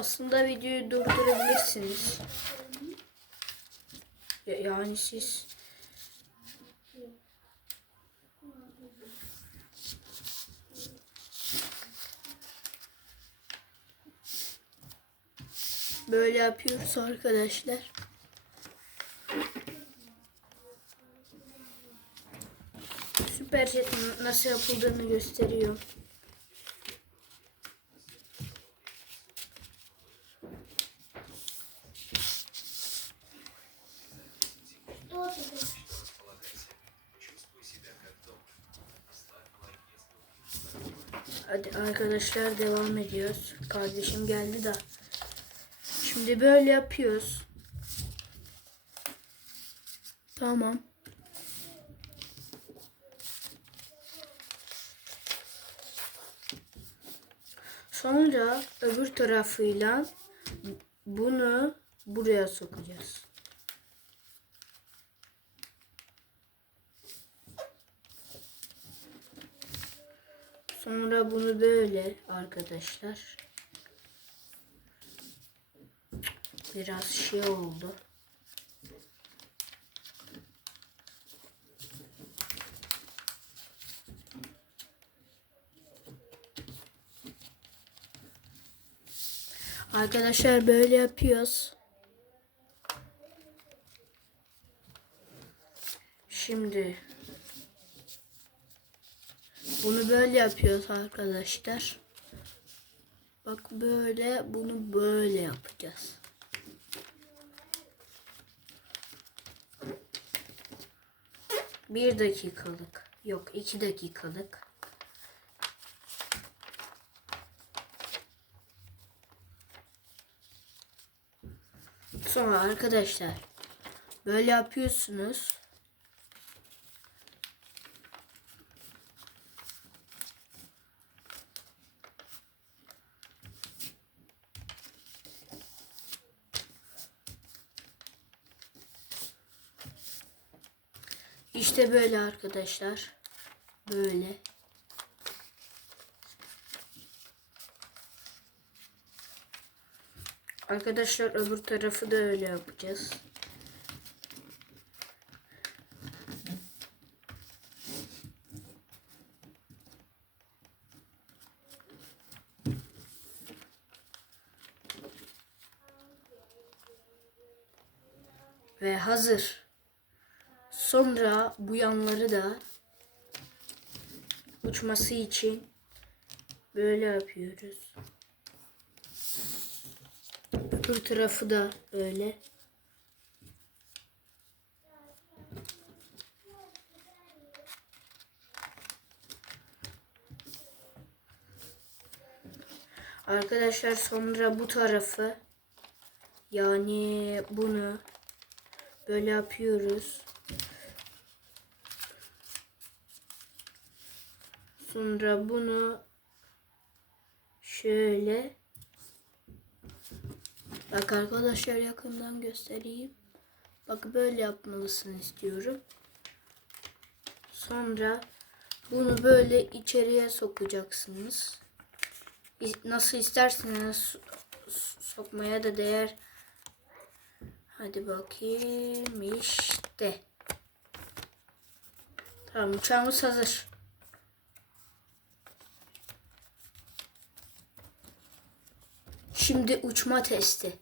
Aslında videoyu durdurabilirsiniz. Ya- Yani siz böyle yapıyoruz arkadaşlar. Süperjet nasıl yapıldığını gösteriyor. Hadi arkadaşlar devam ediyoruz. Kardeşim geldi de. Şimdi böyle yapıyoruz. Tamam. Sonra öbür tarafıyla bunu buraya sokacağız. Sonra bunu böyle arkadaşlar. Biraz şey oldu. Arkadaşlar böyle yapıyoruz. Şimdi bunu böyle yapıyoruz arkadaşlar. Bak böyle bunu böyle yapacağız. Bir dakikalık. Yok iki dakikalık. Sonra arkadaşlar böyle yapıyorsunuz. İşte böyle arkadaşlar. Böyle. Arkadaşlar öbür tarafı da öyle yapacağız. Ve hazır. Sonra bu yanları da uçması için böyle yapıyoruz. Öbür tarafı da böyle. Arkadaşlar sonra bu tarafı yani bunu böyle yapıyoruz. Sonra bunu şöyle Bak arkadaşlar yakından göstereyim. Bak böyle yapmalısın istiyorum. Sonra bunu böyle içeriye sokacaksınız. Nasıl isterseniz so- so- sokmaya da değer. Hadi bakayım işte. Tamam uçağımız hazır. Şimdi uçma testi.